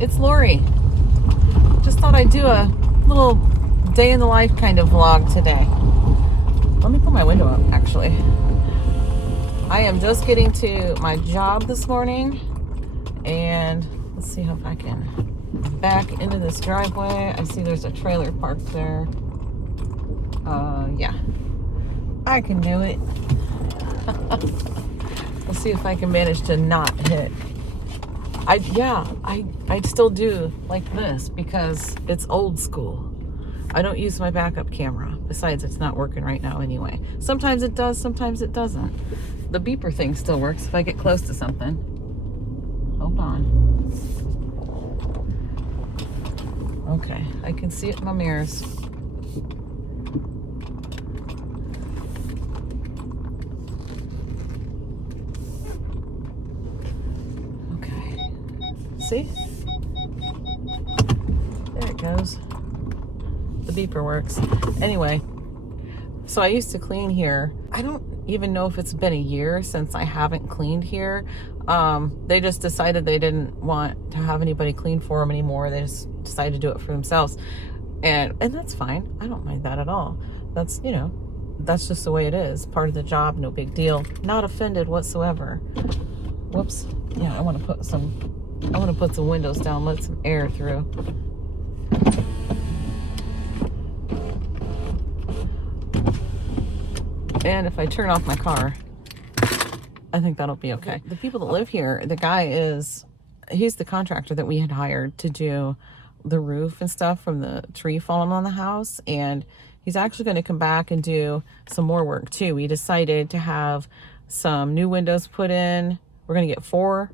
it's Lori. Just thought I'd do a little day in the life kind of vlog today. Let me put my window up, actually. I am just getting to my job this morning, and let's see if I can back into this driveway. I see there's a trailer parked there. Yeah, I can do it. Let's see if I can manage to not hit. I'd still do like this because it's old school. I don't use my backup camera. Besides, it's not working right now anyway. Sometimes it does, sometimes it doesn't. The beeper thing still works if I get close to something. Hold on. Okay, I can see it in my mirrors. Okay. See? There it goes. The beeper works. Anyway, so I used to clean here. I don't even know if it's been a year since I haven't cleaned here. They just decided they didn't want to have anybody clean for them anymore. They just decided to do it for themselves. And that's fine. I don't mind that at all. That's, you know, that's just the way it is. Part of the job, no big deal. Not offended whatsoever. Whoops. Yeah, I want to put some windows down, let some air through. And if I turn off my car, I think that'll be okay. The people that live here, the guy he's the contractor that we had hired to do the roof and stuff from the tree falling on the house. And he's actually going to come back and do some more work too. We decided to have some new windows put in. We're going to get four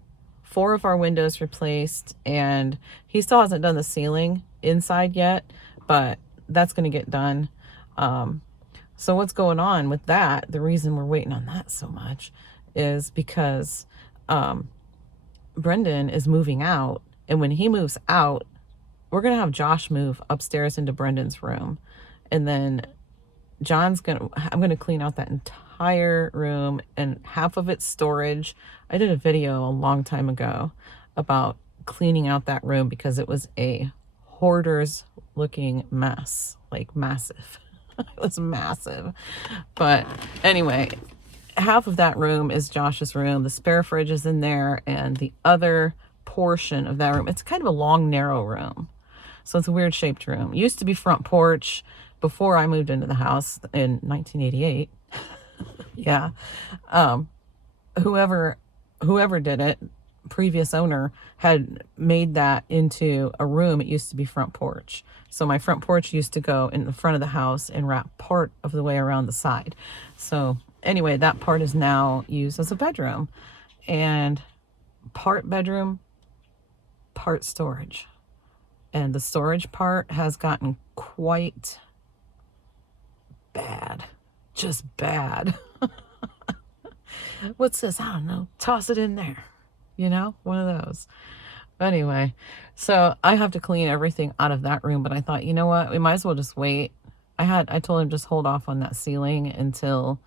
of our windows replaced. And he still hasn't done the ceiling inside yet, but that's going to get done. So what's going on with that, the reason we're waiting on that so much is because Brendan is moving out. And when he moves out, we're going to have Josh move upstairs into Brendan's room. And then I'm going to clean out that entire room, and half of it's storage. I did a video a long time ago about cleaning out that room because it was a hoarder's looking mess, like massive. It was massive. But anyway, half of that room is Josh's room. The spare fridge is in there, and the other portion of that room, it's kind of a long, narrow room. So it's a weird shaped room. It used to be front porch before I moved into the house in 1988. Yeah. Whoever did it, previous owner, had made that into a room. It used to be front porch. So my front porch used to go in the front of the house and wrap part of the way around the side. So anyway, that part is now used as a bedroom, and part bedroom, part storage. And the storage part has gotten quite bad. Just bad. What's this? I don't know. Toss it in there. You know, one of those. Anyway, so I have to clean everything out of that room, but I thought, you know what? We might as well just wait. I told him just hold off on that ceiling until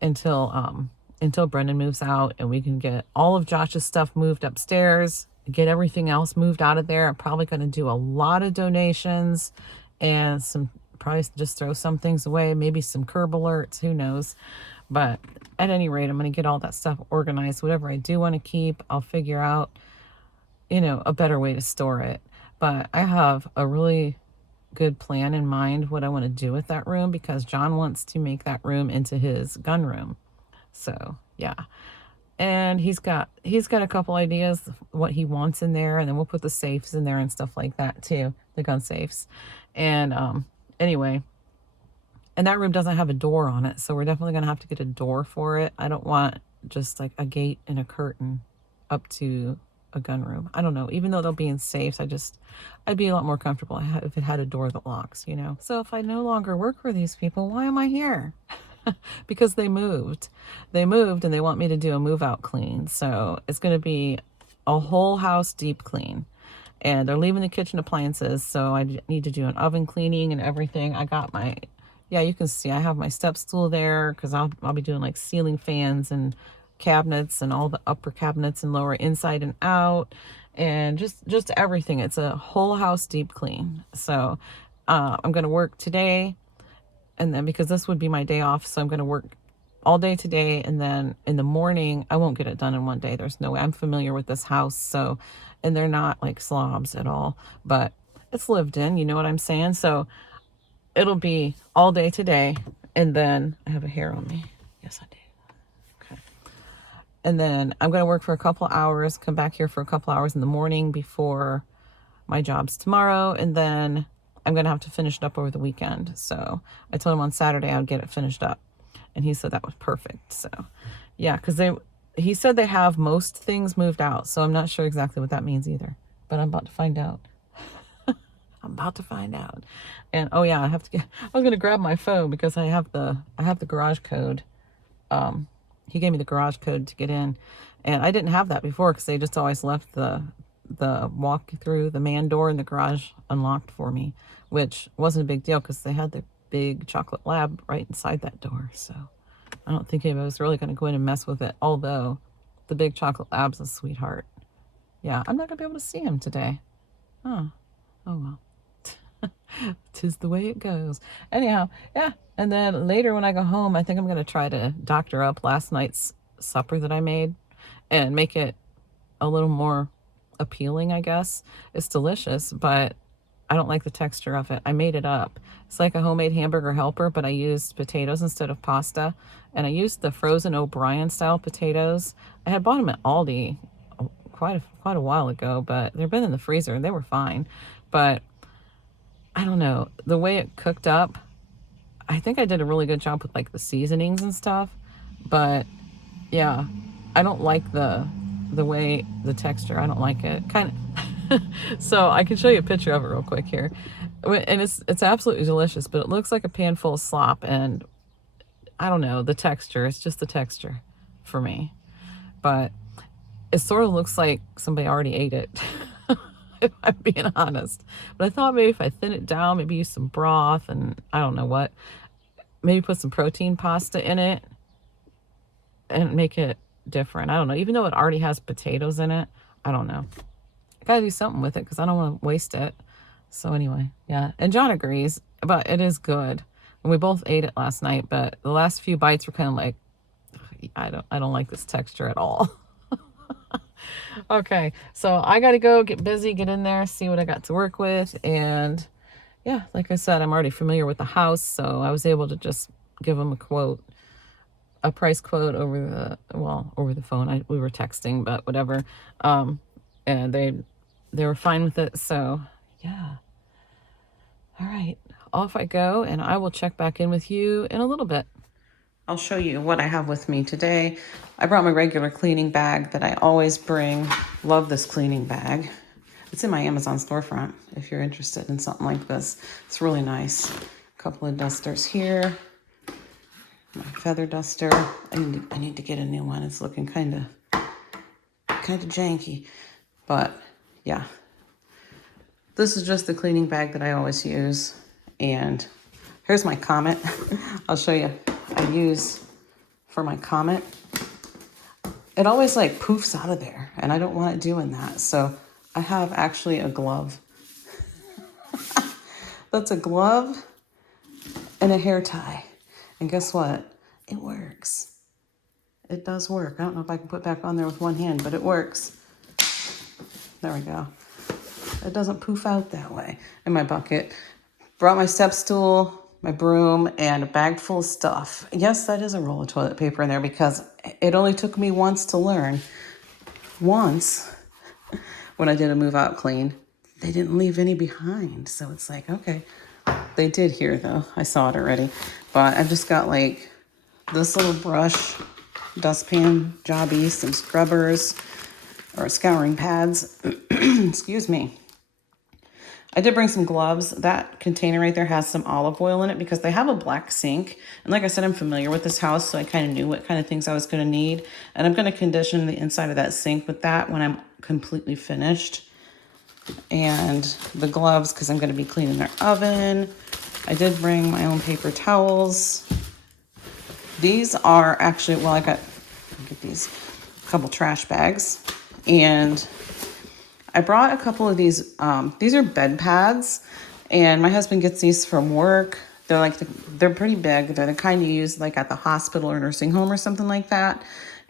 Brendan moves out, and we can get all of Josh's stuff moved upstairs, get everything else moved out of there. I'm probably going to do a lot of donations and probably just throw some things away, maybe some curb alerts, who knows. But at any rate, I'm going to get all that stuff organized. Whatever I do want to keep, I'll figure out, you know, a better way to store it. But I have a really good plan in mind what I want to do with that room, because John wants to make that room into his gun room. So yeah. And he's got a couple ideas what he wants in there, and then we'll put the safes in there and stuff like that too, the gun safes. And anyway, and that room doesn't have a door on it, so we're definitely gonna have to get a door for it. I don't want just like a gate and a curtain up to a gun room. I don't know, even though they'll be in safes, I'd be a lot more comfortable if it had a door that locks, you know. So if I no longer work for these people, why am I here? Because they moved and they want me to do a move out clean. So it's going to be a whole house deep clean, and they're leaving the kitchen appliances. So I need to do an oven cleaning and everything. I got you can see I have my step stool there, because I'll be doing like ceiling fans and cabinets and all the upper cabinets and lower inside and out. and just everything. It's a whole house deep clean. So I'm going to work today, and then because this would be my day off, so I'm going to work all day today, and then in the morning I won't get it done in one day. There's no way. I'm familiar with this house, so, and they're not like slobs at all, but it's lived in, you know what I'm saying? So it'll be all day today, and then I have a hair on me. Yes, I do. Okay. And then I'm going to work for a couple hours, come back here for a couple hours in the morning before my job's tomorrow, and then I'm going to have to finish it up over the weekend. So I told him on Saturday I'd get it finished up, and he said that was perfect. So yeah, because he said they have most things moved out, so I'm not sure exactly what that means either, but I'm about to find out. I'm about to find out. And oh yeah, I was gonna grab my phone because I have the garage code. He gave me the garage code to get in, and I didn't have that before because they just always left the walk through the man door in the garage unlocked for me, which wasn't a big deal because they had the big chocolate lab right inside that door. So I don't think anybody was really going to go in and mess with it, although the big chocolate lab's a sweetheart. Yeah, I'm not going to be able to see him today. Oh well. 'Tis the way it goes. Anyhow, yeah. And then later when I go home, I think I'm going to try to doctor up last night's supper that I made and make it a little more appealing, I guess. It's delicious, but I don't like the texture of it. I made it up. It's like a homemade hamburger helper, but I used potatoes instead of pasta. And I used the frozen O'Brien style potatoes. I had bought them at Aldi quite a while ago, but they've been in the freezer and they were fine. But I don't know, the way it cooked up, I think I did a really good job with like the seasonings and stuff, but yeah, I don't like the way the texture, I don't like it kind of. So I can show you a picture of it real quick here, and it's absolutely delicious, but it looks like a pan full of slop, and I don't know, the texture, it's just the texture for me, but it sort of looks like somebody already ate it. If I'm being honest. But I thought maybe if I thin it down, maybe use some broth and I don't know what, maybe put some protein pasta in it and make it different. I don't know. Even though it already has potatoes in it, I don't know. I gotta do something with it because I don't want to waste it. So anyway, yeah. And John agrees, but it is good. And we both ate it last night, but the last few bites were kind of like, I don't like this texture at all. Okay, so I gotta go get busy, get in there, see what I got to work with, and yeah, like I said, I'm already familiar with the house, so I was able to just give them a price quote over the phone. We were texting, but whatever, and they were fine with it. So yeah, all right, off I go, and I will check back in with you in a little bit. I'll show you what I have with me today. I brought my regular cleaning bag that I always bring. Love this cleaning bag. It's in my Amazon storefront if you're interested in something like this. It's really nice. A couple of dusters here. My feather duster. I need to get a new one. It's looking kind of janky. But yeah. This is just the cleaning bag that I always use. And here's my Comet. I'll show you. I use for my Comet. It always like poofs out of there, and I don't want it doing that. So I have actually a glove. That's a glove and a hair tie. And guess what? It works. It does work. I don't know if I can put back on there with one hand, but it works. There we go. It doesn't poof out that way. In my bucket. Brought my step stool, my broom, and a bag full of stuff. Yes, that is a roll of toilet paper in there because it only took me once to learn. Once, when I did a move out clean, they didn't leave any behind. So it's like, okay. They did here though. I saw it already. But I've just got like this little brush, dustpan, jobby, some scrubbers, or scouring pads. Excuse me. I did bring some gloves. That container right there has some olive oil in it because they have a black sink. And like I said, I'm familiar with this house, so I kind of knew what kind of things I was going to need. And I'm going to condition the inside of that sink with that when I'm completely finished. And the gloves, because I'm going to be cleaning their oven. I did bring my own paper towels. These are actually, well, I'll get these, a couple trash bags. And I brought a couple of these are bed pads, and my husband gets these from work. They're like, they're pretty big. They're the kind you use like at the hospital or nursing home or something like that.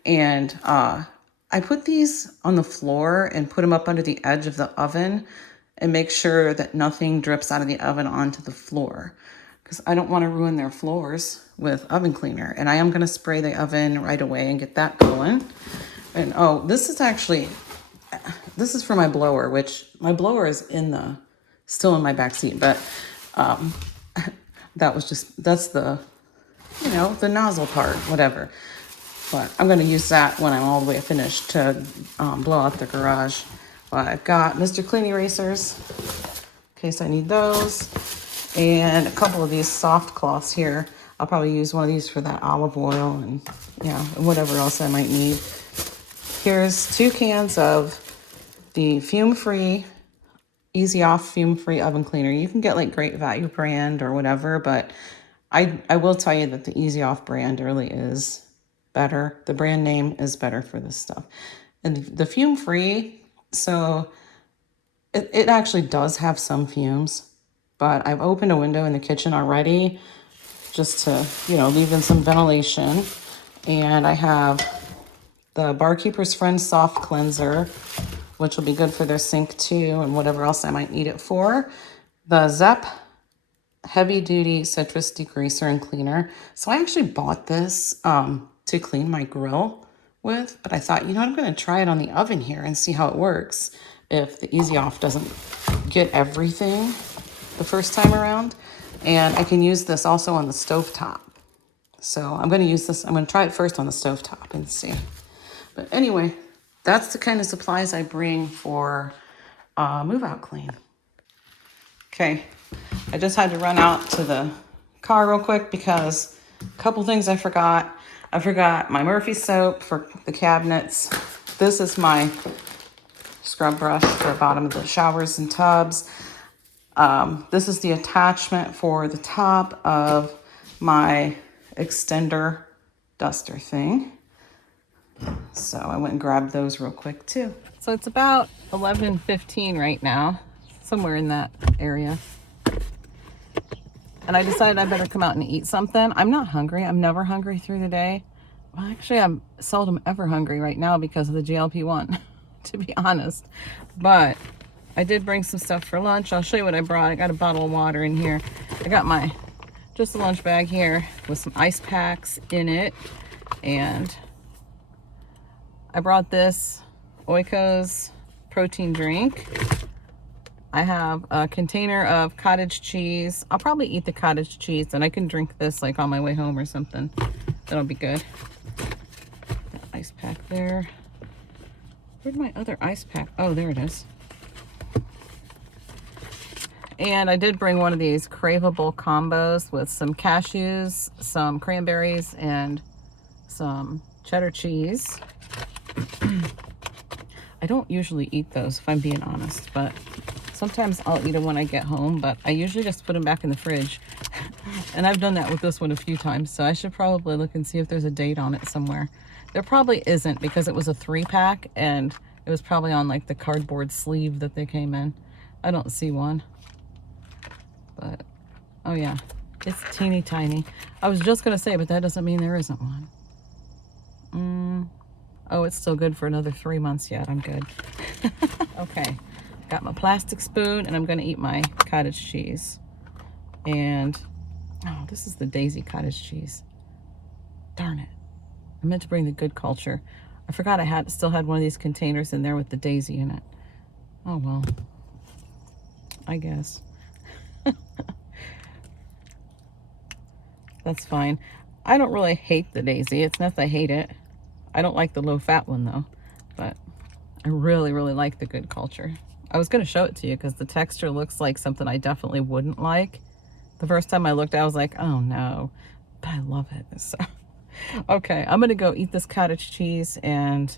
And I put these on the floor and put them up under the edge of the oven and make sure that nothing drips out of the oven onto the floor, because I don't want to ruin their floors with oven cleaner. And I am going to spray the oven right away and get that going. And oh, this is for my blower, which my blower is still in my back seat, but that's the, the nozzle part, whatever. But I'm going to use that when I'm all the way finished to blow out the garage. But I've got Mr. Clean erasers in case I need those, and a couple of these soft cloths here. I'll probably use one of these for that olive oil and whatever else I might need. Here's 2 cans of the fume-free, easy off fume-free oven cleaner. You can get like Great Value brand or whatever, but I will tell you that the easy off brand really is better. The brand name is better for this stuff. And the fume-free, so it actually does have some fumes, but I've opened a window in the kitchen already just to, leave in some ventilation. And I have the Barkeeper's Friend Soft Cleanser, which will be good for their sink too, and whatever else I might need it for. The Zep Heavy Duty Citrus Degreaser and Cleaner. So I actually bought this to clean my grill with, but I thought, I'm going to try it on the oven here and see how it works if the Easy Off doesn't get everything the first time around. And I can use this also on the stovetop. So I'm going to use this. I'm going to try it first on the stovetop and see. But anyway, that's the kind of supplies I bring for move out clean. Okay, I just had to run out to the car real quick because a couple things I forgot. I forgot my Murphy soap for the cabinets. This is my scrub brush for the bottom of the showers and tubs. This is the attachment for the top of my extender duster thing. So I went and grabbed those real quick too. So it's about 11:15 right now, somewhere in that area. And I decided I better come out and eat something. I'm not hungry. I'm never hungry through the day. Well, actually, I'm seldom ever hungry right now because of the GLP-1, to be honest. But I did bring some stuff for lunch. I'll show you what I brought. I got a bottle of water in here. I got just a lunch bag here with some ice packs in it. And I brought this Oikos protein drink. I have a container of cottage cheese. I'll probably eat the cottage cheese and I can drink this like on my way home or something. That'll be good. That ice pack there. Where'd my other ice pack? Oh, there it is. And I did bring one of these craveable combos with some cashews, some cranberries, and some cheddar cheese. I don't usually eat those, if I'm being honest, but sometimes I'll eat them when I get home, but I usually just put them back in the fridge. And I've done that with this one a few times, so I should probably look and see if there's a date on it somewhere. There probably isn't, because it was a 3-pack and it was probably on like the cardboard sleeve that they came in. I don't see one. But, oh yeah, it's teeny tiny. I was just gonna say, but that doesn't mean there isn't one. Oh, it's still good for another 3 months yet. I'm good. Okay, got my plastic spoon and I'm gonna eat my cottage cheese. And, oh, this is the Daisy cottage cheese. Darn it. I meant to bring the Good Culture. I forgot I still had one of these containers in there with the Daisy in it. Oh well, I guess. That's fine. I don't really hate the Daisy. It's not that I hate it. I don't like the low fat one though, but I really, really like the Good Culture. I was going to show it to you because the texture looks like something I definitely wouldn't like. The first time I looked, I was like, oh no, but I love it. So, okay, I'm going to go eat this cottage cheese and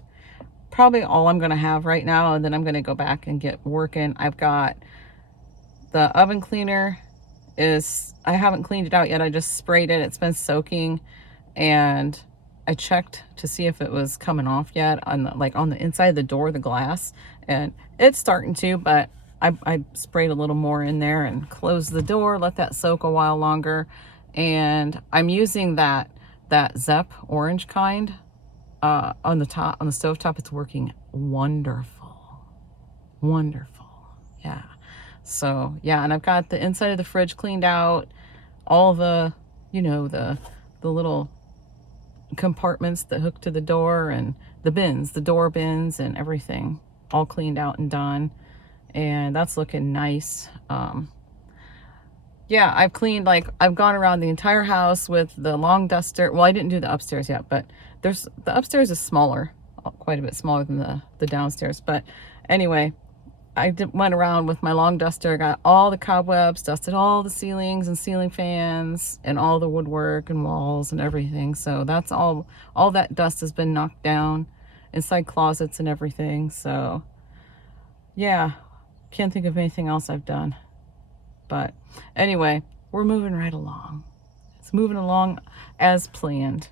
probably all I'm going to have right now. And then I'm going to go back and get working. I've got the oven cleaner I haven't cleaned it out yet. I just sprayed it. It's been soaking, and I checked to see if it was coming off yet on the, like on the inside of the door, the glass, and it's starting to, but I sprayed a little more in there and closed the door, let that soak a while longer. And I'm using that Zep orange kind on the top, on the stove top. It's working wonderful. Wonderful. Yeah. So yeah, and I've got the inside of the fridge cleaned out, all the, you know, the little compartments that hook to the door, and the bins, the door bins and everything, all cleaned out and done. And that's looking nice. Yeah, I've cleaned, like, I've gone around the entire house with the long duster. Well, I didn't do the upstairs yet, but the upstairs is smaller, quite a bit smaller than the downstairs. But anyway, went around with my long duster, got all the cobwebs, dusted all the ceilings and ceiling fans and all the woodwork and walls and everything. So that's all that dust has been knocked down inside closets and everything. So yeah, can't think of anything else I've done. But anyway, we're moving right along. It's moving along as planned.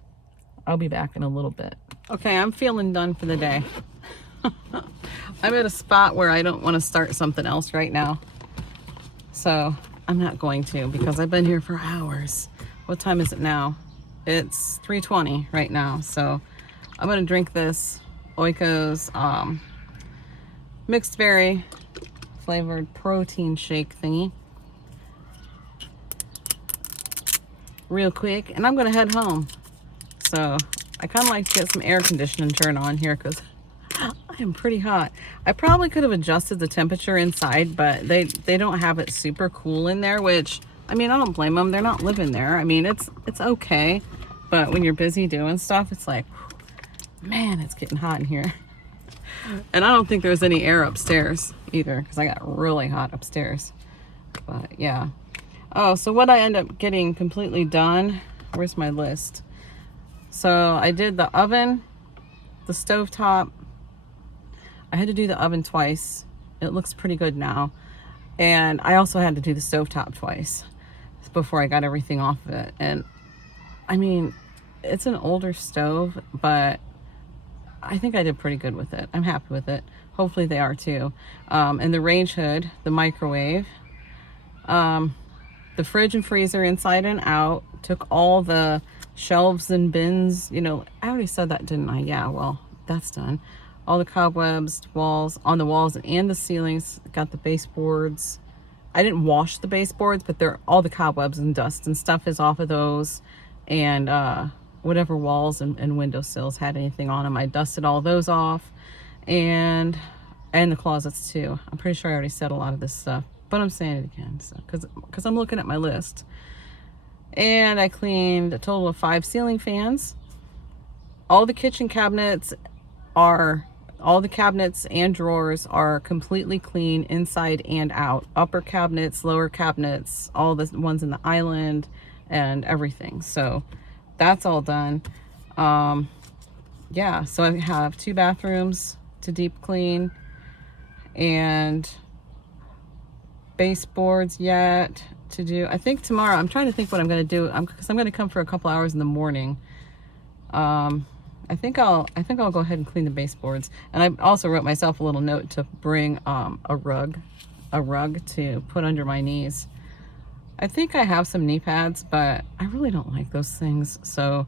I'll be back in a little bit. Okay, I'm feeling done for the day. I'm at a spot where I don't want to start something else right now. So I'm not going to, because I've been here for hours. What time is it now? It's 3:20 right now. So I'm going to drink this Oiko's mixed berry flavored protein shake thingy real quick, and I'm going to head home. So I kind of like to get some air conditioning turned on here because I am pretty hot. I probably could have adjusted the temperature inside, but they don't have it super cool in there, which, I mean, I don't blame them. They're not living there. I mean, it's okay, but when you're busy doing stuff, it's like, man, it's getting hot in here. And I don't think there's any air upstairs either, because I got really hot upstairs. But yeah. Oh, so what I end up getting completely done, where's my list? So I did the oven, the stovetop. I had to do the oven twice. It looks pretty good now. And I also had to do the stovetop twice before I got everything off of it. And I mean, it's an older stove, but I think I did pretty good with it. I'm happy with it. Hopefully they are too. And the range hood, the microwave, the fridge and freezer inside and out, took all the shelves and bins, you know, I already said that, didn't I? Yeah, well, that's done. All the cobwebs, walls, on the walls and the ceilings, got the baseboards. I didn't wash the baseboards, but all the cobwebs and dust and stuff is off of those. And whatever walls and windowsills had anything on them, I dusted all those off. And the closets too. I'm pretty sure I already said a lot of this stuff, but I'm saying it again, so because I'm looking at my list. And I cleaned a total of 5 ceiling fans. All the kitchen cabinets and drawers are completely clean inside and out. Upper cabinets, lower cabinets, all the ones in the island and everything. So that's all done. Yeah, so I have 2 bathrooms to deep clean and baseboards yet to do. I think tomorrow, I'm trying to think what I'm going to do, because I'm going to come for a couple hours in the morning. I think I'll go ahead and clean the baseboards. And I also wrote myself a little note to bring a rug to put under my knees. I think I have some knee pads, but I really don't like those things. So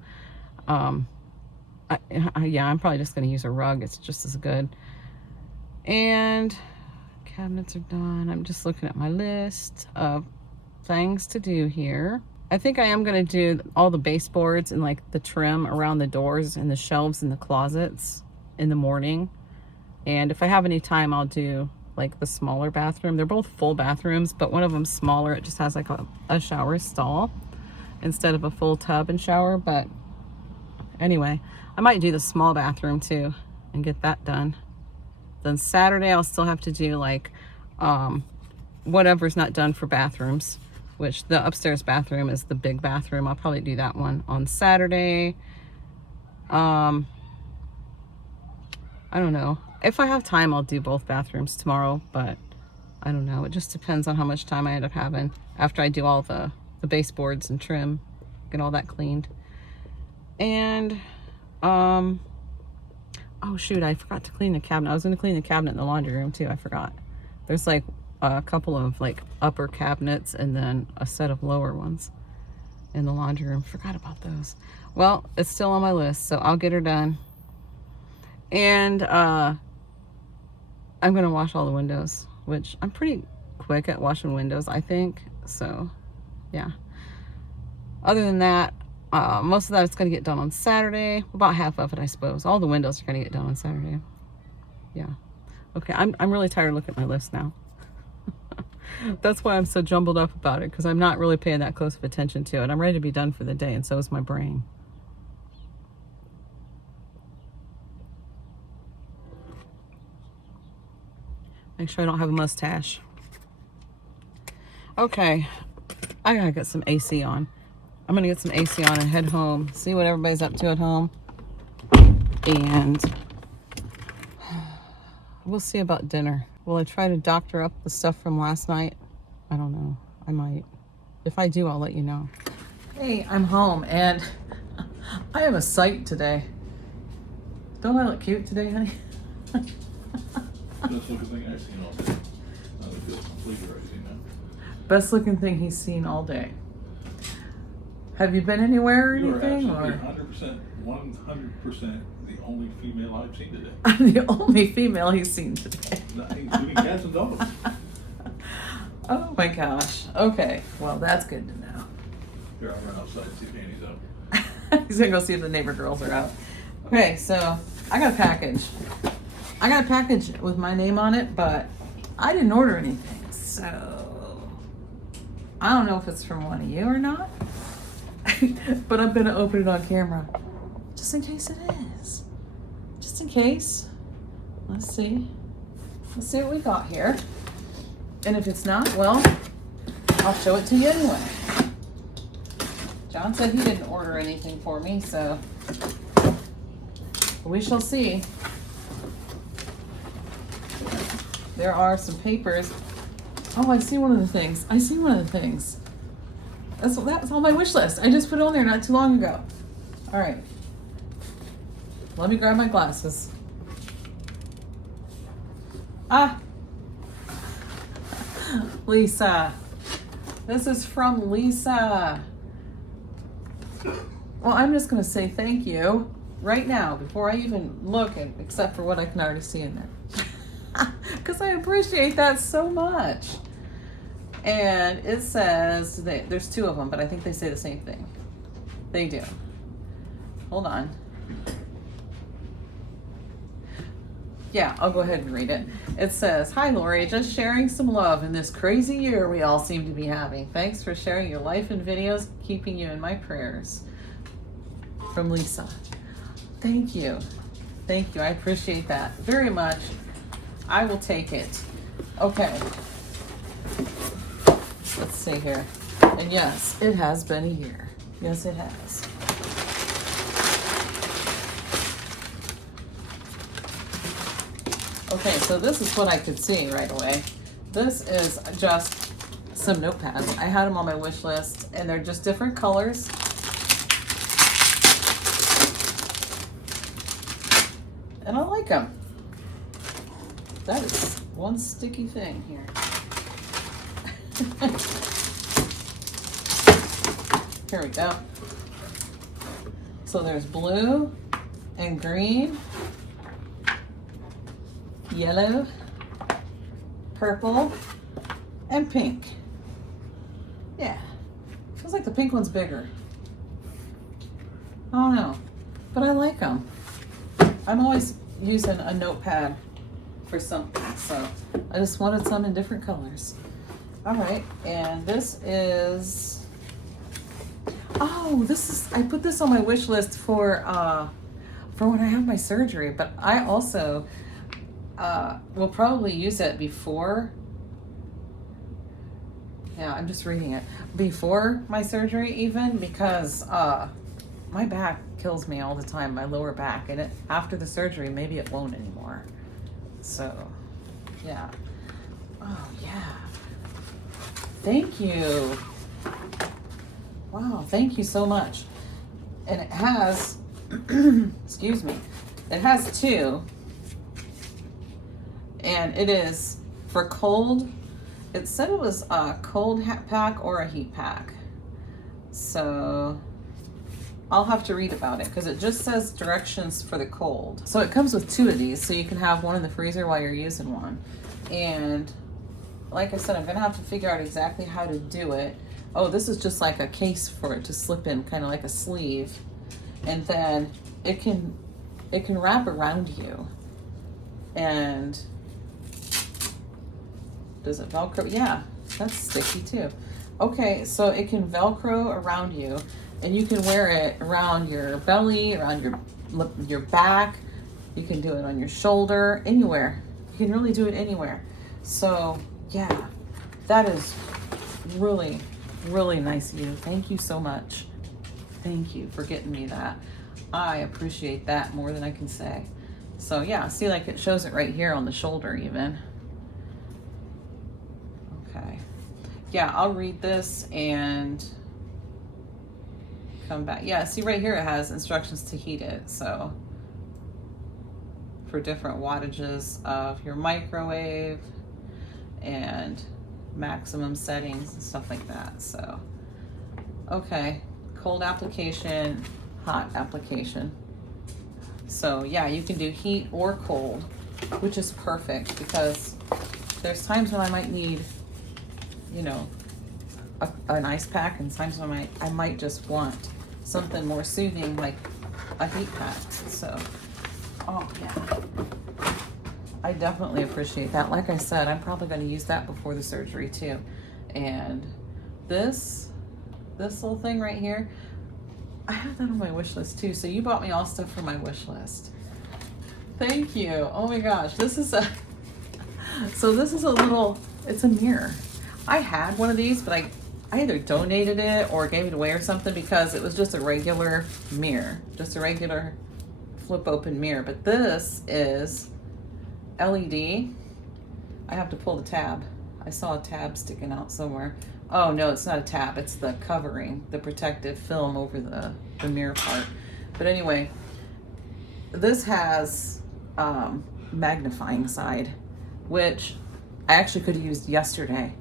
yeah, I'm probably just going to use a rug. It's just as good. And cabinets are done. I'm just looking at my list of things to do here. I think I am going to do all the baseboards and like the trim around the doors and the shelves and the closets in the morning. And if I have any time, I'll do like the smaller bathroom. They're both full bathrooms, but one of them's smaller. It just has like a shower stall instead of a full tub and shower. But anyway, I might do the small bathroom too and get that done. Then Saturday, I'll still have to do like whatever's not done for bathrooms, which the upstairs bathroom is the big bathroom. I'll probably do that one on Saturday. I don't know. If I have time, I'll do both bathrooms tomorrow, but I don't know. It just depends on how much time I end up having after I do all the baseboards and trim, get all that cleaned. And Oh shoot, I forgot to clean the cabinet. I was going to clean the cabinet in the laundry room too. I forgot. There's like a couple of like upper cabinets and then a set of lower ones in the laundry room. Forgot about those. Well, it's still on my list, so I'll get her done. And I'm going to wash all the windows, which I'm pretty quick at washing windows, I think. So, yeah. Other than that, most of that is going to get done on Saturday. About half of it, I suppose. All the windows are going to get done on Saturday. Yeah. Okay, I'm really tired of looking at my list now. That's why I'm so jumbled up about it, because I'm not really paying that close of attention to it. I'm ready to be done for the day, and so is my brain. Make sure I don't have a mustache. Okay, I gotta get some AC on. I'm gonna get some AC on and head home, see what everybody's up to at home, and we'll see about dinner. Will I try to doctor up the stuff from last night? I don't know. I might. If I do, I'll let you know. Hey, I'm home, and I have a sight today. Don't I look cute today, honey? Best looking thing I've seen all day. I would feel completely right now. Best looking thing he's seen all day. Have you been anywhere or anything? You are absolutely 100% the only female I've seen today. I'm the only female he's seen today. Including cats and dogs. Oh my gosh. Okay. Well, that's good to know. Here, I'll run outside and see if Annie's out. He's gonna go see if the neighbor girls are out. Okay, so I got a package. I got a package with my name on it, but I didn't order anything, so I don't know if it's from one of you or not. But I'm gonna open it on camera, just in case it is. Just in case. Let's see. Let's see what we got here. And if it's not, well, I'll show it to you anyway. John said he didn't order anything for me, so we shall see. There are some papers. Oh, I see one of the things. I see one of the things. That was on my wish list. I just put it on there not too long ago. All right. Let me grab my glasses. Ah. Lisa. This is from Lisa. Well, I'm just going to say thank you right now before I even look, except for what I can already see in there. Because I appreciate that so much. And it says, there's two of them, but I think they say the same thing. They do. Hold on. Yeah, I'll go ahead and read it. It says, "Hi Lori, just sharing some love in this crazy year we all seem to be having. Thanks for sharing your life and videos, keeping you in my prayers." From Lisa. Thank you. Thank you. I appreciate that very much. I will take it. Okay. Let's see here. And yes, it has been a year. Yes, it has. Okay, so this is what I could see right away. This is just some notepads. I had them on my wish list, and they're just different colors. And I like them. That is one sticky thing here. Here we go. So there's blue and green, yellow, purple, and pink. Yeah. Feels like the pink one's bigger. I don't know. But I like them. I'm always using a notepad for something, so I just wanted some in different colors. All right, and this is, oh, this is, I put this on my wish list for when I have my surgery, but I also will probably use it before, yeah, I'm just reading it, before my surgery even, because my back kills me all the time, my lower back, and after the surgery, maybe it won't anymore. So, yeah. Oh, yeah. Thank you. Wow, thank you so much. And it has excuse me, it has two, and it is for cold. It said it was a cold pack or a heat pack. So I'll have to read about it because it just says directions for the cold. So it comes with two of these, so you can have one in the freezer while you're using one. And like I said, I'm gonna have to figure out exactly how to do it. Oh, this is just like a case for it to slip in, kind of like a sleeve. And then it can wrap around you. And does it Velcro? Yeah, that's sticky too. Okay, so it can Velcro around you, and you can wear it around your belly, around your back. You can do it on your shoulder, anywhere. You can really do it anywhere. So yeah, that is really, really nice of you. Thank you so much. Thank you for getting me that. I appreciate that more than I can say. So yeah, see, like it shows it right here on the shoulder even. Okay. Yeah, I'll read this and come back. Yeah, see right here it has instructions to heat it. So for different wattages of your microwave and maximum settings and stuff like that. So, okay, cold application, hot application. So yeah, you can do heat or cold, which is perfect because there's times when I might need, you know, an ice pack, and times when I might just want something more soothing like a heat pack. So, oh yeah, I definitely appreciate that. Like I said, I'm probably going to use that before the surgery too. And this little thing right here, I have that on my wish list too. So you bought me all stuff for my wish list. Thank you. Oh my gosh, this is a little, it's a mirror. I had one of these, but I either donated it or gave it away or something because it was just a regular mirror, just a regular flip open mirror. But this is LED. I have to pull the tab. I saw a tab sticking out somewhere. Oh no, it's not a tab, it's the covering, the protective film over the mirror part. But anyway, this has magnifying side, which I actually could have used yesterday.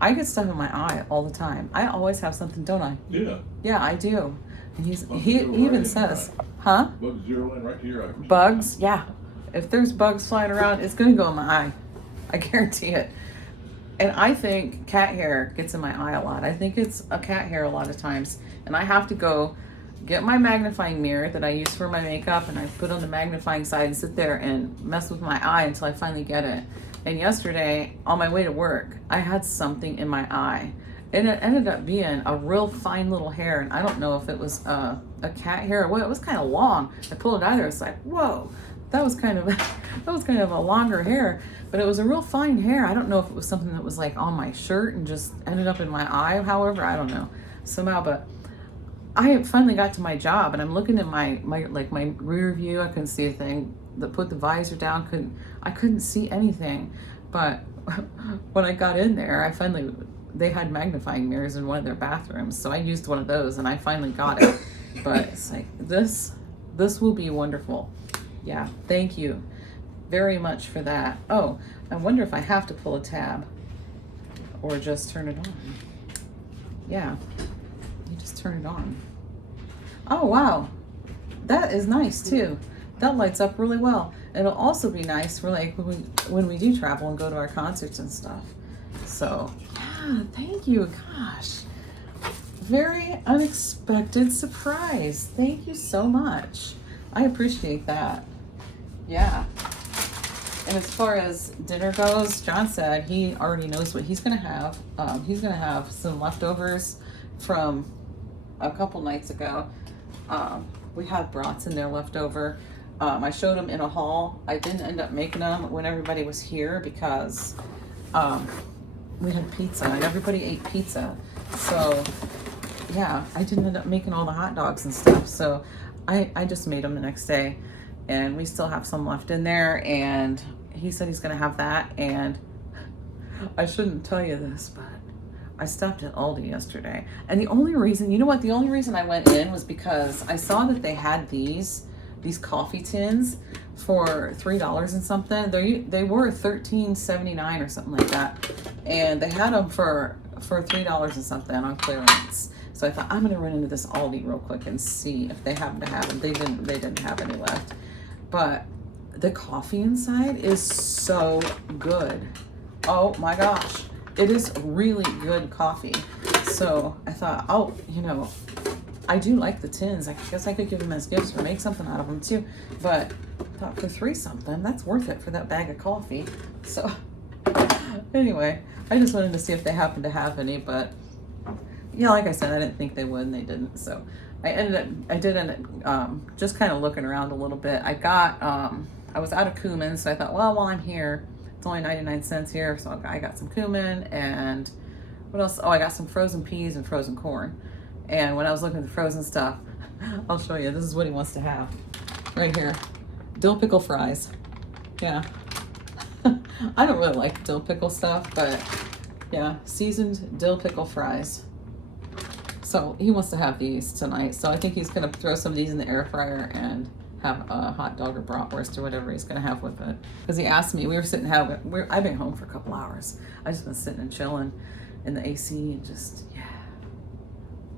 I get stuff in my eye all the time. I always have something, don't I? Yeah. Yeah, I do. And he even says, huh? Bugs zero in right here. Bugs? Yeah. If there's bugs flying around, it's gonna go in my eye. I guarantee it. And I think cat hair gets in my eye a lot. I think it's a cat hair a lot of times. And I have to go get my magnifying mirror that I use for my makeup, and I put on the magnifying side and sit there and mess with my eye until I finally get it. And yesterday, on my way to work, I had something in my eye. And it ended up being a real fine little hair. And I don't know if it was a cat hair or what. It was kind of long. I pulled it out of there. It's like, whoa, that was kind of a longer hair. But it was a real fine hair. I don't know if it was something that was like on my shirt and just ended up in my eye. However, I don't know. Somehow, but I finally got to my job and I'm looking at my rear view. I couldn't see a thing. Put the visor down. I couldn't see anything. But when I got in there, they had magnifying mirrors in one of their bathrooms. So I used one of those and I finally got it. But it's like, this will be wonderful. Yeah, thank you very much for that. Oh, I wonder if I have to pull a tab or just turn it on. Yeah, you just turn it on. Oh, wow. That is nice too. That lights up really well. It'll also be nice for like when we do travel and go to our concerts and stuff. So, yeah, thank you. Gosh, very unexpected surprise. Thank you so much. I appreciate that. Yeah. And as far as dinner goes, John said he already knows what he's gonna have. He's gonna have some leftovers from a couple nights ago. We had brats in there left over. I showed them in a haul. I didn't end up making them when everybody was here because we had pizza and everybody ate pizza. So yeah, I didn't end up making all the hot dogs and stuff. So I just made them the next day, and we still have some left in there. And he said he's gonna have that. And I shouldn't tell you this, but I stopped at Aldi yesterday, and the only reason, you know what, the only reason I went in was because I saw that they had these coffee tins for $3 and something. They were $13.79 or something like that, and they had them for $3 and something on clearance. So I thought, I'm gonna run into this Aldi real quick and see if they happen to have them. They didn't have any left, but the coffee inside is so good. Oh my gosh, it is really good coffee. So I thought, oh, you know, I do like the tins. I guess I could give them as gifts or make something out of them too. But I thought for $3 something, that's worth it for that bag of coffee. So anyway, I just wanted to see if they happened to have any, but yeah, like I said, I didn't think they would, and they didn't. So I did end up just kind of looking around a little bit. I was out of cumin, so I thought, well, while I'm here, it's only 99 cents here, so I got some cumin, and what else? Oh, I got some frozen peas and frozen corn. And when I was looking at the frozen stuff, I'll show you. This is what he wants to have right here. Dill pickle fries. Yeah. I don't really like dill pickle stuff, but yeah, seasoned dill pickle fries. So he wants to have these tonight. So I think he's going to throw some of these in the air fryer and have a hot dog or bratwurst or whatever he's going to have with it. Because he asked me, we were sitting I've been home for a couple hours. I just been sitting and chilling in the AC and just, yeah,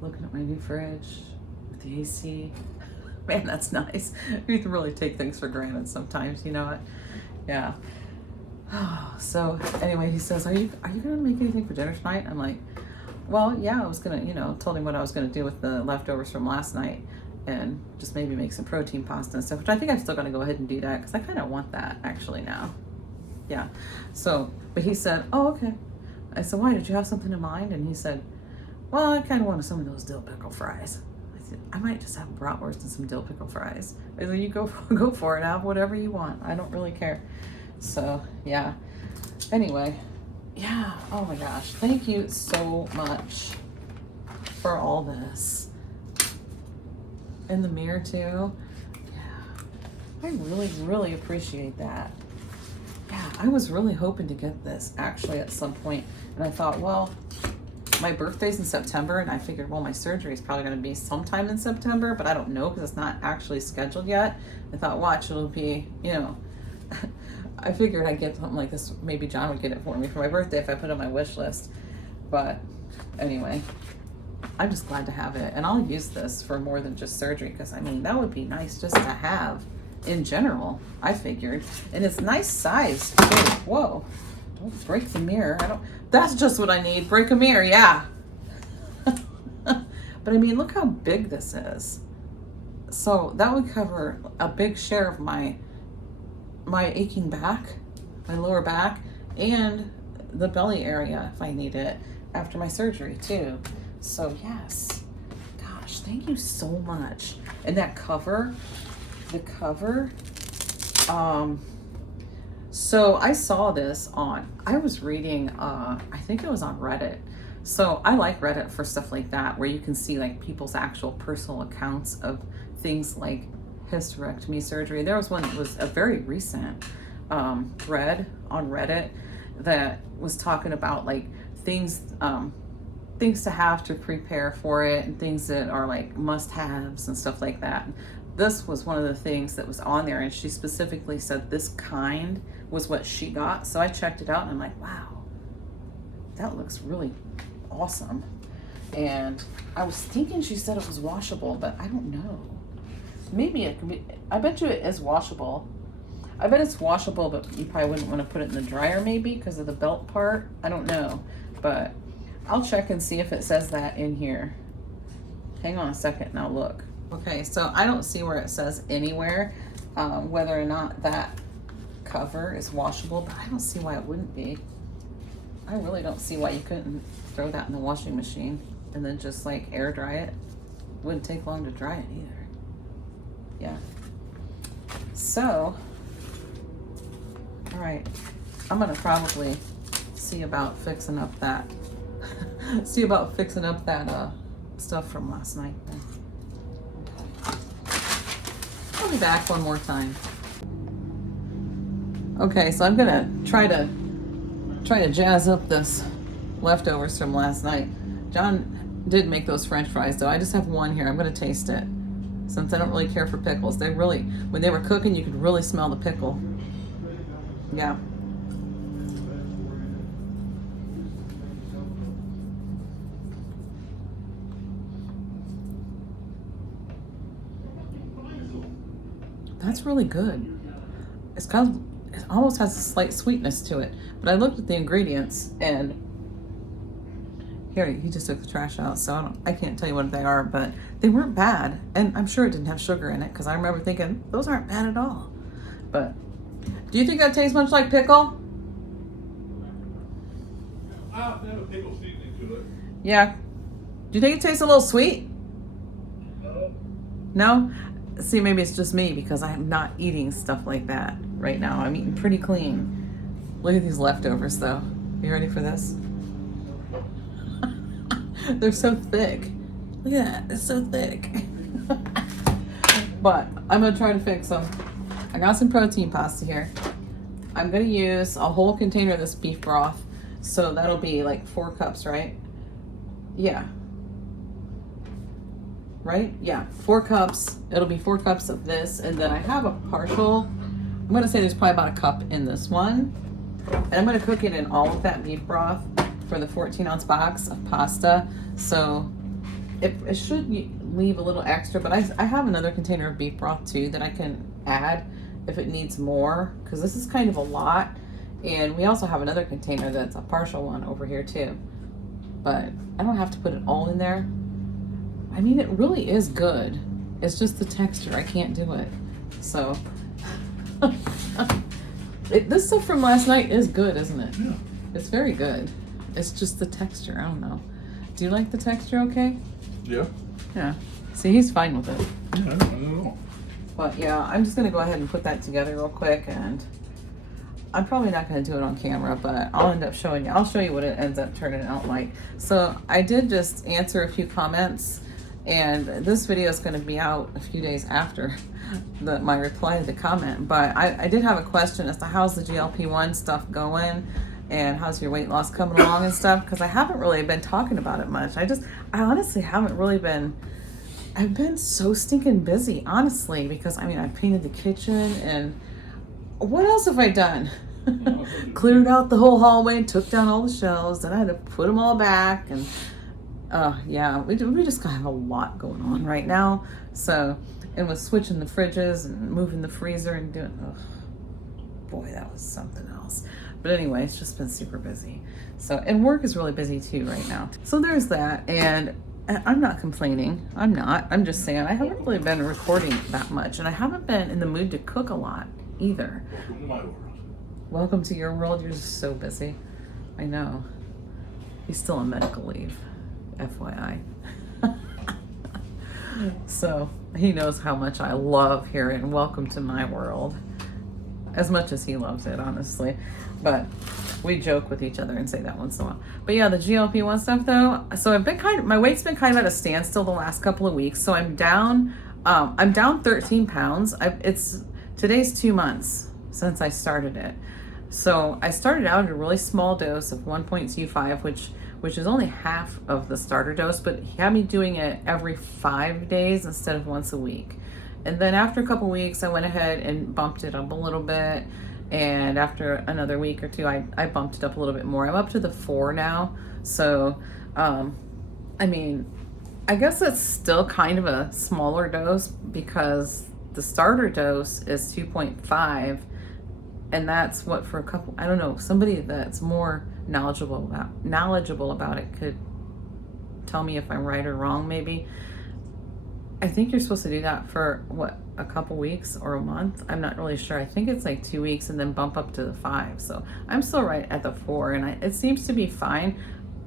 looking at my new fridge with the AC. Man, that's nice. We can really take things for granted sometimes, you know what? Yeah. So anyway, he says, are you gonna make anything for dinner tonight? I'm like, well, yeah, I was gonna, you know, told him what I was gonna do with the leftovers from last night and just maybe make some protein pasta and stuff, which I think I'm still gonna go ahead and do that because I kind of want that actually now. Yeah. So, but he said, oh, okay. I said, why, did you have something in mind? And he said, well, I kind of wanted some of those dill pickle fries. I said, I might just have bratwurst and some dill pickle fries. I said, you go for it, have whatever you want. I don't really care. So, yeah. Anyway, yeah, oh my gosh. Thank you so much for all this. And the mirror too. Yeah, I really, really appreciate that. Yeah, I was really hoping to get this actually at some point. And I thought, well, my birthday's in September, and I figured, well, my surgery is probably going to be sometime in September, but I don't know because it's not actually scheduled yet. I thought, watch, it'll be, you know, I figured I'd get something like this. Maybe John would get it for me for my birthday if I put it on my wish list. But anyway, I'm just glad to have it. And I'll use this for more than just surgery because, I mean, that would be nice just to have in general, I figured. And it's nice size too. Whoa. Don't break the mirror. That's just what I need. Break a mirror, yeah. But I mean, look how big this is. So that would cover a big share of my aching back, my lower back, and the belly area if I need it after my surgery too. So yes, gosh, thank you so much. And that cover, the cover, so I saw this I was reading, I think it was on Reddit. So I like Reddit for stuff like that, where you can see like people's actual personal accounts of things like hysterectomy surgery. There was one that was a very recent thread on Reddit that was talking about like things to have to prepare for it and things that are like must-haves and stuff like that. This was one of the things that was on there, and she specifically said this kind was what she got. So I checked it out and I'm like, wow, that looks really awesome. And I was thinking she said it was washable, but I don't know. Maybe it could be. I bet you it is washable. I bet it's washable, but you probably wouldn't want to put it in the dryer maybe because of the belt part. I don't know, but I'll check and see if it says that in here. Hang on a second and I'll look. Okay, so I don't see where it says anywhere whether or not that cover is washable, but I don't see why it wouldn't be. I really don't see why you couldn't throw that in the washing machine and then just like air dry it. Wouldn't take long to dry it either. Yeah. So, all right, I'm gonna probably see about fixing up that stuff from last night. I'll be back one more time. Okay, so I'm gonna try to jazz up this leftovers from last night. John did make those French fries though. I just have one here. I'm gonna taste it since I don't really care for pickles. They really, when they were cooking, you could really smell the pickle. Yeah. That's really good. It's kind of, it almost has a slight sweetness to it. But I looked at the ingredients and here, he just took the trash out, so I can't tell you what they are, but they weren't bad. And I'm sure it didn't have sugar in it because I remember thinking, those aren't bad at all. But do you think that tastes much like pickle? They have a pickle seasoning to it. Yeah. Do you think it tastes a little sweet? No. No? See, maybe it's just me because I'm not eating stuff like that right now. I'm eating pretty clean. Look at these leftovers though. You ready for this? They're so thick. Look at that, it's so thick. But I'm gonna try to fix them. I got some protein pasta here. I'm gonna use a whole container of this beef broth. So that'll be like 4 cups, right? Yeah. Right? Yeah, 4 cups. It'll be 4 cups of this. And then I have a partial, I'm gonna say there's probably about a cup in this one. And I'm gonna cook it in all of that beef broth for the 14-ounce box of pasta. So it should leave a little extra, but I have another container of beef broth too that I can add if it needs more, because this is kind of a lot. And we also have another container that's a partial one over here too. But I don't have to put it all in there. I mean, it really is good. It's just the texture. I can't do it. So this stuff from last night is good, isn't it? Yeah. It's very good. It's just the texture. I don't know. Do you like the texture okay? Yeah. Yeah. See, he's fine with it. Yeah, I don't know. But yeah, I'm just going to go ahead and put that together real quick. And I'm probably not going to do it on camera, but I'll end up showing you. I'll show you what it ends up turning out like. So I did just answer a few comments. And this video is going to be out a few days after my reply to the comment. But I did have a question as to how's the GLP-1 stuff going and how's your weight loss coming along and stuff, because I haven't really been talking about it much. I honestly haven't really been, I've been so stinking busy, honestly, because I mean, I painted the kitchen and what else have I done? Cleared out the whole hallway and took down all the shelves, and I had to put them all back and yeah, we just have a lot going on right now. So, and with switching the fridges and moving the freezer and doing, oh boy, that was something else. But anyway, it's just been super busy. So, and work is really busy too right now. So there's that, and I'm not complaining. I'm just saying I haven't really been recording that much, and I haven't been in the mood to cook a lot either. Welcome to my world. Welcome to your world. You're just so busy. I know. He's still on medical leave. FYI. So he knows how much I love hearing welcome to my world, as much as he loves it, honestly. But we joke with each other and say that once in a while. But yeah, the GLP-1 stuff though, so I've been my weight's been kind of at a standstill the last couple of weeks. So I'm down 13 pounds. Today's 2 months since I started it. So I started out at a really small dose of 1.25, which is only half of the starter dose, but he had me doing it every 5 days instead of once a week. And then after a couple weeks, I went ahead and bumped it up a little bit. And after another week or two, I bumped it up a little bit more. I'm up to the 4 now. So, I mean, I guess it's still kind of a smaller dose because the starter dose is 2.5. And that's what for a couple, I don't know, somebody that's more knowledgeable about it could tell me if I'm right or wrong maybe. I think you're supposed to do that for what, a couple weeks or a month? I'm not really sure. I think it's like 2 weeks and then bump up to the 5. So I'm still right at the 4 and it seems to be fine.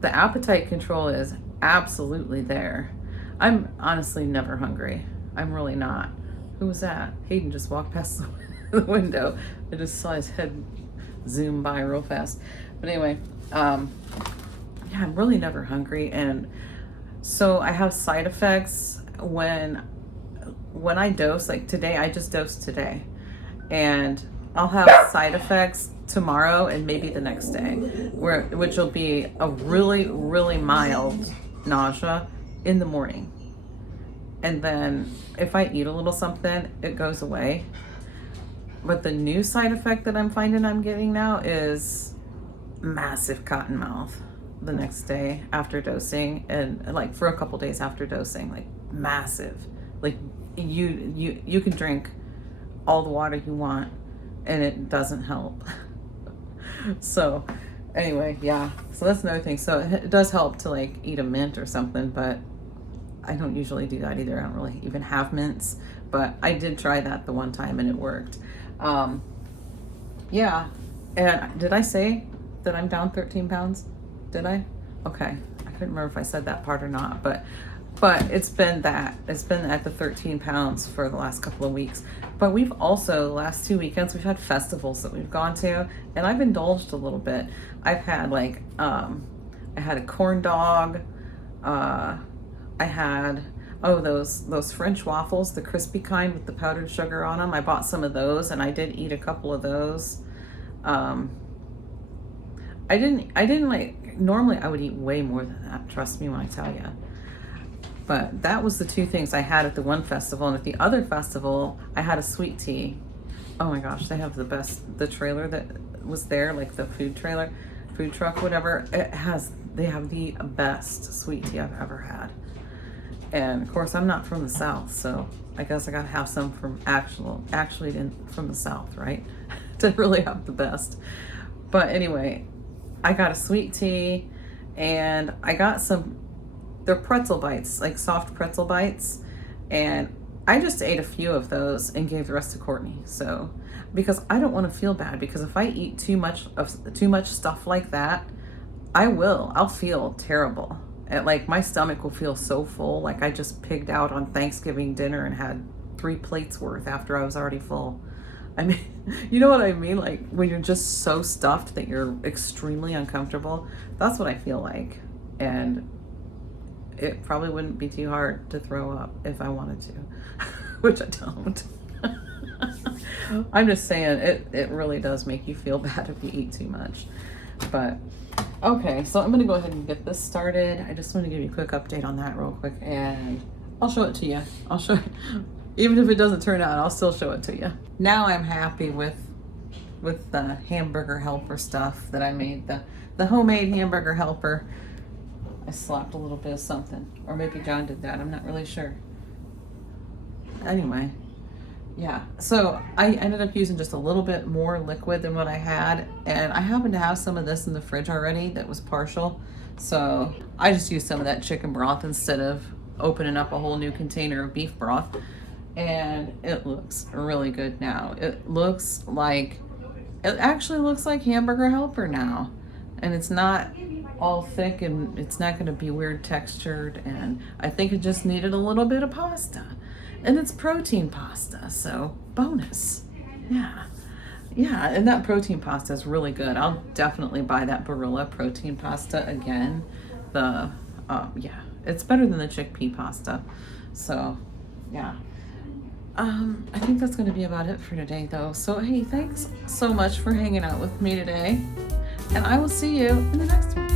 The appetite control is absolutely there. I'm honestly never hungry. I'm really not. Who was that? Hayden just walked past the window. I just saw his head zoom by real fast. But anyway, yeah, I'm really never hungry. And so I have side effects when I dose, like today, I just dosed today. And I'll have side effects tomorrow and maybe the next day, which will be a really, really mild nausea in the morning. And then if I eat a little something, it goes away. But the new side effect that I'm finding I'm getting now is massive cotton mouth the next day after dosing, and like for a couple days after dosing, like massive. Like you can drink all the water you want and it doesn't help. So anyway, yeah, so that's another thing. So it does help to like eat a mint or something, but I don't usually do that either. I don't really even have mints, but I did try that the one time and it worked. Yeah, and did I say that I'm down 13 pounds? Did I? Okay, I couldn't remember if I said that part or not, but it's been that. It's been at the 13 pounds for the last couple of weeks. But we've also, the last 2 weekends, we've had festivals that we've gone to, and I've indulged a little bit. I've had like, I had a corn dog. I had, those French waffles, the crispy kind with the powdered sugar on them. I bought some of those, and I did eat a couple of those. I didn't like, normally I would eat way more than that, trust me when I tell you. But that was the two things I had at the one festival. And at the other festival, I had a sweet tea. Oh my gosh, they have the trailer that was there, like the food truck, whatever. They have the best sweet tea I've ever had. And of course, I'm not from the South, so I guess I gotta have some from from the South, right? To really have the best. But anyway, I got a sweet tea, and I got they're pretzel bites, like soft pretzel bites, and I just ate a few of those and gave the rest to Courtney. So, because I don't want to feel bad, because if I eat too much stuff like that, I'll feel terrible. Like my stomach will feel so full, like I just pigged out on Thanksgiving dinner and had 3 plates worth after I was already full. I mean, you know what I mean? Like when you're just so stuffed that you're extremely uncomfortable. That's what I feel like. And it probably wouldn't be too hard to throw up if I wanted to, which I don't. I'm just saying it really does make you feel bad if you eat too much. But okay, so I'm gonna go ahead and get this started. I just want to give you a quick update on that real quick, and I'll show it to you. I'll show you. Even if it doesn't turn out, I'll still show it to you. Now I'm happy with the hamburger helper stuff that I made, the homemade hamburger helper. I slapped a little bit of something, or maybe John did that, I'm not really sure. Anyway, yeah, so I ended up using just a little bit more liquid than what I had, and I happen to have some of this in the fridge already that was partial, so I just used some of that chicken broth instead of opening up a whole new container of beef broth, and it looks really good now. It actually looks like hamburger helper now, and it's not all thick, and it's not going to be weird textured, and I think it just needed a little bit of pasta, and it's protein pasta, so bonus. Yeah, and that protein pasta is really good. I'll definitely buy that Barilla protein pasta again. It's better than the chickpea pasta. So yeah, I think that's going to be about it for today though. So hey, thanks so much for hanging out with me today, and I will see you in the next one.